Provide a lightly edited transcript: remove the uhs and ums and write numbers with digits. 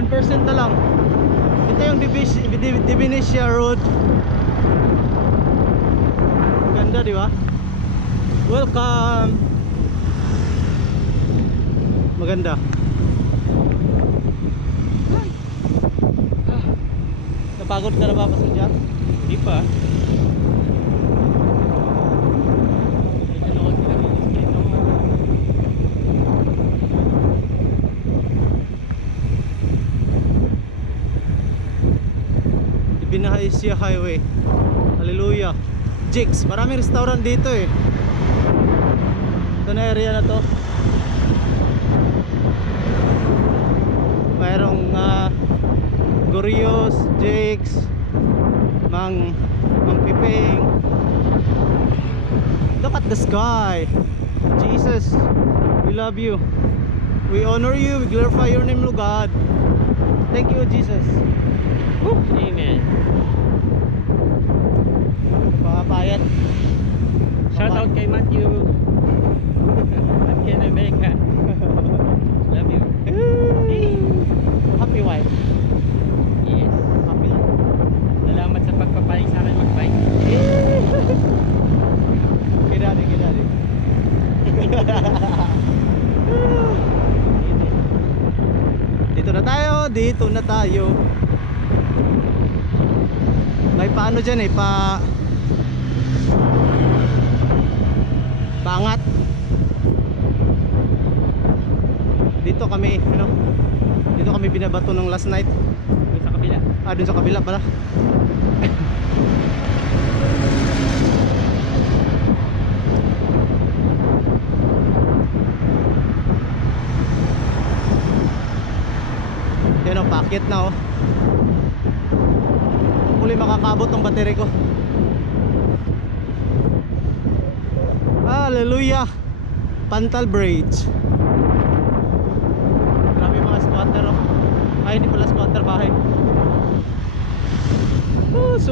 1% na lang. Ito yung Divinesia Road. Ganda, di ba? Welcome. Maganda. Napagod ka na ba, Pastor Jan? Hindi pa. Binahaisia Highway. Hallelujah. Jigs, maraming restaurant dito eh. Ito na area na to. Mayroong Gorios, Jigs, Mang Piping. Look at the sky. Jesus, we love you. We honor you. We glorify your name, Lord God. Thank you, Jesus. Woo. Amen. Papayat. Shout out kay Matthew. Matthew in America. Love you. Happy wife. Yes. Happy. Salamat sa pagpapaling sa akin mag-bike. Gidari. Dito na tayo. May paano dyan eh, paangat. Dito kami binabato nung last night. Doon sa kabila. Dun sa kabila pala. Yan o, paakyat na o. Muli makakabot ng battery ko. Hallelujah. Pantal Bridge. Grabe mga squatter o. Ay, hindi pala squatter, bahay.